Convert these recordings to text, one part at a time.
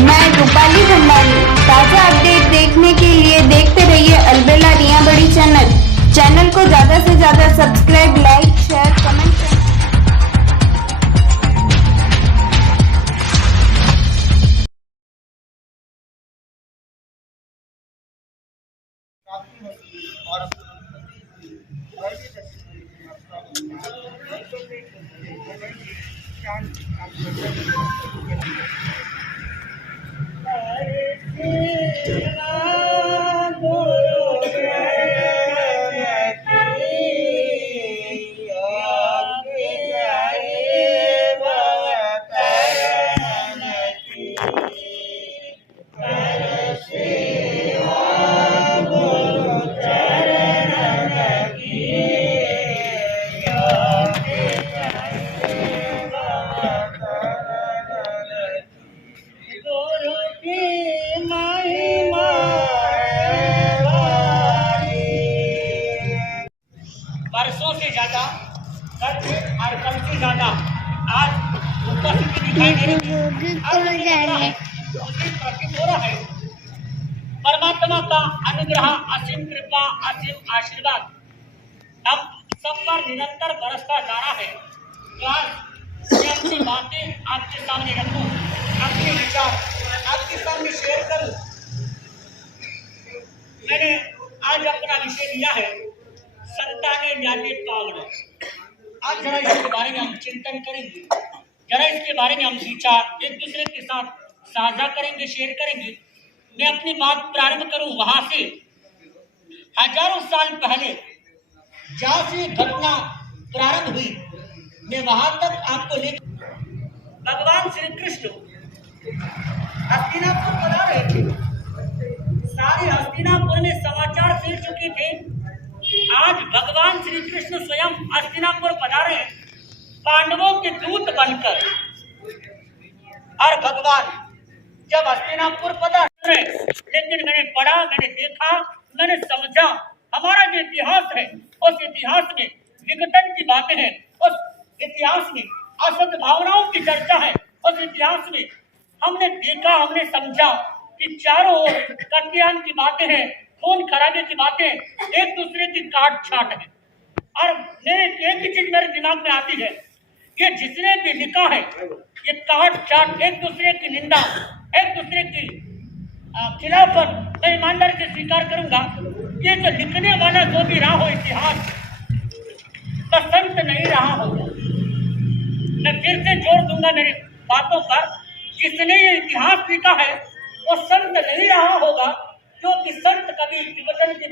मैं रूपाली भंडारी। ताज़ा अपडेट देखने के लिए देखते रहिए अलबेला रिया बड़ी चैनल को ज़्यादा से ज़्यादा सब्सक्राइब, लाइक, शेयर, कमेंट करें। वर्षों से ज्यादा कल से और कल से ज्यादा आज उपस्थिति दिखाई दे रही है। हो रहा है परमात्मा का अनुग्रह, असीम कृपा, असीम आशीर्वाद हम सब पर निरंतर बरसता जा रहा है। तो आज मैं अपनी बातें आपके सामने रखूं, अपने विचार आपके सामने शेयर करूं। मैंने आज अपना विषय लिया है संताने ज्ञाते पावड़। आज जरा इसके बारे में हम चिंतन करेंगे, जरा इसके बारे में हम विचार एक दूसरे के साथ साझा करेंगे, शेयर करेंगे। मैं अपनी बात प्रारंभ करूं वहां से। हजारों साल पहले जहां से घटना प्रारंभ हुई, मैं वहां तक आपको ले। भगवान श्री कृष्ण हस्तिनापुर पधारे थे। सारे हस्तिनापुर में समाचार फैल चुके थे। आज भगवान श्री कृष्ण स्वयं हस्तिनापुर पधारे पांडवों के दूत बनकर। और भगवान जब हस्तिनापुर पधारे, लेकिन मैंने पढ़ा, मैंने देखा, मैंने समझा, हमारा जो इतिहास है उस इतिहास में विघटन की बातें हैं, उस इतिहास में असत भावनाओं की चर्चा है, उस इतिहास में हमने देखा, हमने समझा कि चारों ओर कत्लेआम की बातें हैं, खून खराबे की बातें, एक दूसरे की काट छाट है। और मेरे एक ही चीज मेरे दिमाग में आती है कि जिसने भी लिखा है ये काट छाट, एक दूसरे की निंदा, एक दूसरे की खिलाफत, मैं ईमानदारी से स्वीकार करूंगा कि जो लिखने वाला जो भी रहा हो इतिहास का संत नहीं रहा होगा। मैं फिर से जोर दूंगा मेरी बातों पर, जिसने ये इतिहास लिखा है वो संत नहीं रहा होगा, क्योंकि संत कभी विघटन की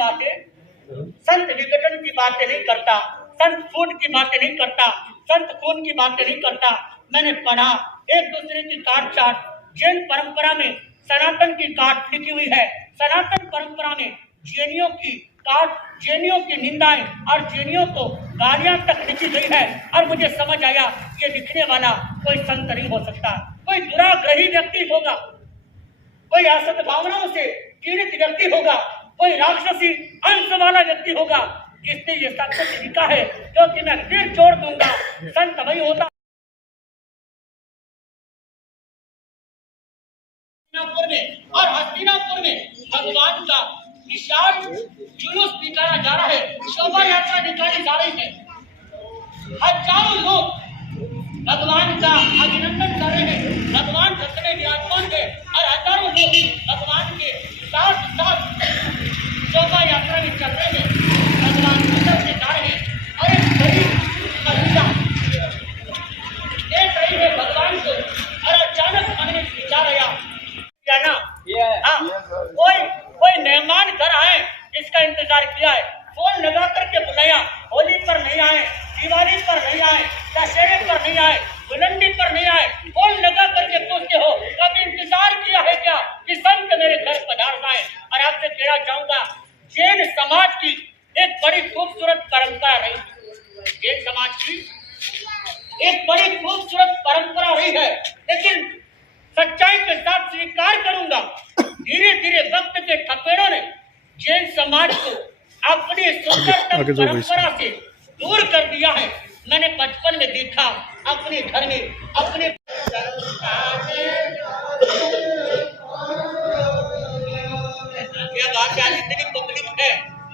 बातें नहीं करता, संत फूट की बातें नहीं करता, संत खून की बातें नहीं करता। मैंने पढ़ा एक दूसरे की काट छाट, जैन परंपरा में सनातन की काट लिखी हुई है। सनातन परंपरा में जैनियों की काट, जैनियों की निंदाएं और जैनियों को गालियां तक लिखी गई है। और मुझे समझ आया ये लिखने वाला कोई संत नहीं हो सकता, कोई दुराग्रही व्यक्ति होगा, कोई असत भावनाओं से पीड़ित व्यक्ति होगा, कोई राक्षसी अंश वाला व्यक्ति होगा जिसने ये सब कुछ लिखा है। क्योंकि मैं फिर जोड़ दूंगा, संत वही होता और हस्तिनापुर में भगवान का विशाल जुलूस निकाला जा रहा है, शोभा यात्रा निकाली जा रही है। हजारों लोग भगवान का अभिनंदन कर रहे हैं, भगवान रथ में विराजमान है और हजारों लोग भगवान के साथ साथ शोभा यात्रा में चल रहे हैं, भगवान अंदर से जा रहे हैं। और एक गरीब महिला देख रही है भगवान को और अचानक मन में विचार आया ना, कोई मेहमान घर आए, इसका इंतजार किया है, फोन लगा करके बुलाया, होली पर नहीं आए, दिवाली पर नहीं आए, दशहरे पर नहीं आए, बुलंदी पर नहीं आए, फोन लगा करके पूछते हो कभी इंतजार किया है क्या कि संत मेरे घर पधार आए। और आपसे कहना चाहूंगा, जैन समाज की एक बड़ी खूबसूरत परंपरा रही, जैन समाज की एक बड़ी खूबसूरत परंपरा रही है। लेकिन सच्चाई के साथ स्वीकार करूंगा, धीरे धीरे वक्त के थपेड़ों ने जैन समाज को अपनी सुंदरतम परंपरा से दूर कर दिया है। मैंने बचपन में देखा अपने घर में अपने आज इतनी पब्लिक है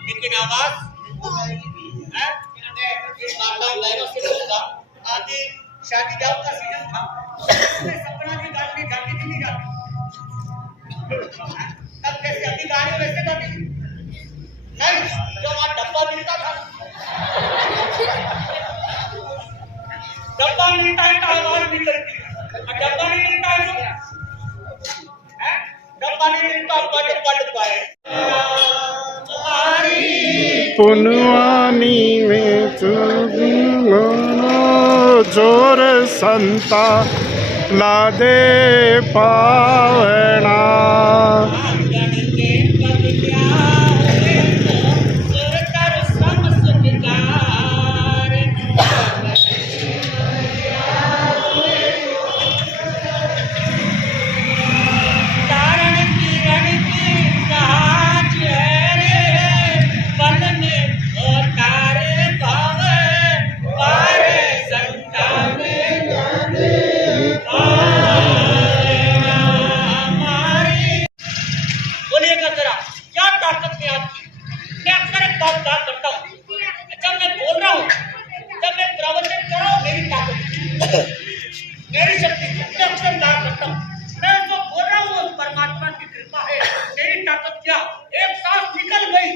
लेकिन आवाज है इस माताओं बहनों से बोलूंगा आदि शादी ब्याह का सीजन था सपना की गाड़ी जाती थी नहीं जाती तब कैसे अभी गाड़ी वैसे जाती थी नहीं जो वहां डब्बा मिलता था डब्बा मिलता है तो आवाज नहीं करती डब्बा नहीं मिलता है तो डब्बा नहीं मिलता पट पाए पुनवानी में जोर संता लादे पावना मेरी शक्ति मैं अक्सर दान करता हूँ मैं जो बोल रहा हूँ परमात्मा की कृपा है मेरी ताकत क्या एक सांस निकल गई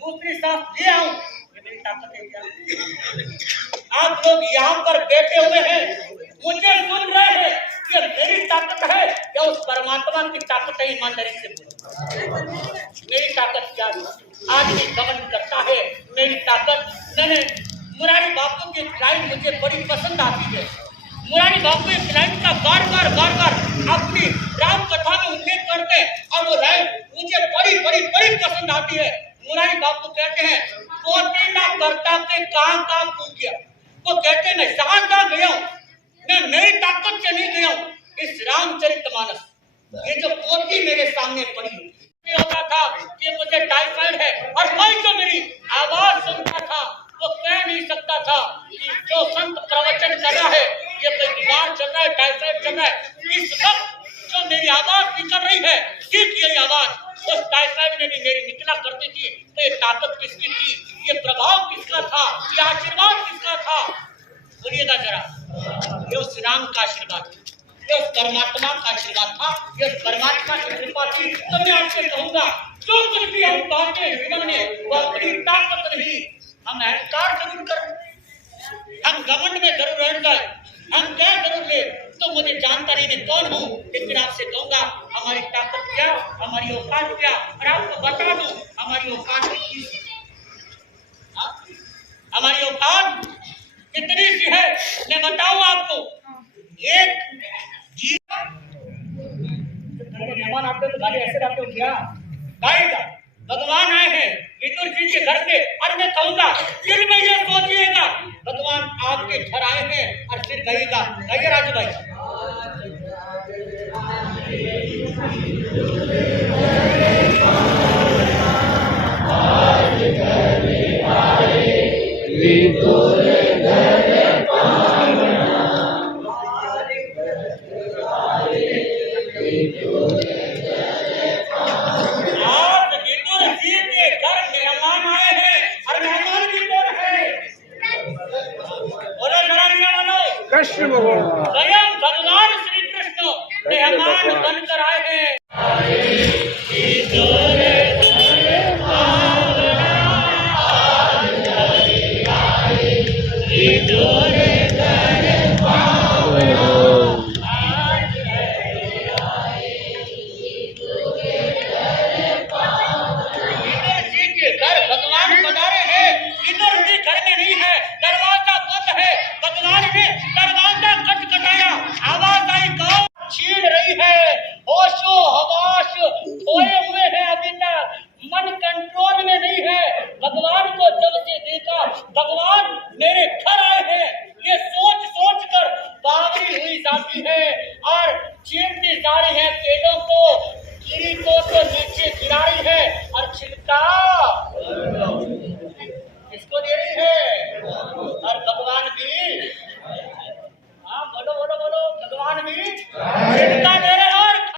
दूसरी सांस ले आऊं ये मेरी ताकत है क्या आप लोग यहाँ पर बैठे हुए हैं मुझे सुन रहे हैं ये मेरी ताकत है या उस परमात्मा की ताकत है ईमानदारी से बोलो मेरी ताकत क्या है आदमी गमन करता है मेरी ताकत मैंने मुरारी बापू की लाइन मुझे बड़ी पसंद आती है मुरारी बापू इस लाइन का बार बार अपनी राम कथा में उल्लेख करते हैं और वो लाइन मुझे बड़ी पसंद आती है मुरारी बापू कहते हैं पोते ना करता के कहां तू गया वो कहते हैं मैं कहां गया हूं मैं मेरी ताकत से नहीं गया हूं इस रामचरितमानस ये जो पोथी मेरे सामने पड़ी होता था कि मुझे टाइफाइड है और कोई तो मेरी आवाज सुनता था वो कह नहीं सकता था कि जो संत प्रवचन कर रहा है ये कोई बीमार चल रहा है टाइफाइड चल रहा है इस वक्त जो मेरी आवाज निकल रही है ठीक यही आवाज उस टाइफाइड में भी मेरी निकला करती थी तो ये ताकत किसकी थी ये प्रभाव किसका था ये आशीर्वाद किसका था बोलिएगा जरा ये उस राम का आशीर्वाद ये उस परमात्मा का आशीर्वाद था ये उस परमात्मा की कृपा थी तो मैं आपसे कहूंगा जो कुछ भी हम पाते जीवन में वो अपनी ताकत नहीं हम अहंकार जरूर कर हम घमंड में जरूर रह जाए हम क्या जरूर ले तो मुझे जानता नहीं मैं कौन हूँ लेकिन आपसे कहूंगा हमारी ताकत क्या हमारी औकात क्या और आपको बता दूं हमारी औकात हमारी औकात कितनी सी है मैं बताऊं आपको एक मेहमान आते तो गाड़ी ऐसे रहते हो क्या गाइएगा भगवान आए हैं विदुर जी के घर पे और मैं कहूंगा फिर में ये सोचिएगा भगवान आपके घर आए हैं और फिर कहेगा कहिए राजू भाई कृष्ण भगवान स्वयं भगवान श्री कृष्ण मेहमान बनकर आए हैं भगवान मेरे घर आए हैं ये सोच कर बावरी हुई जाती है और छीनती जा रही है पेड़ों को गिरी को तो नीचे गिरा रही है और छिलका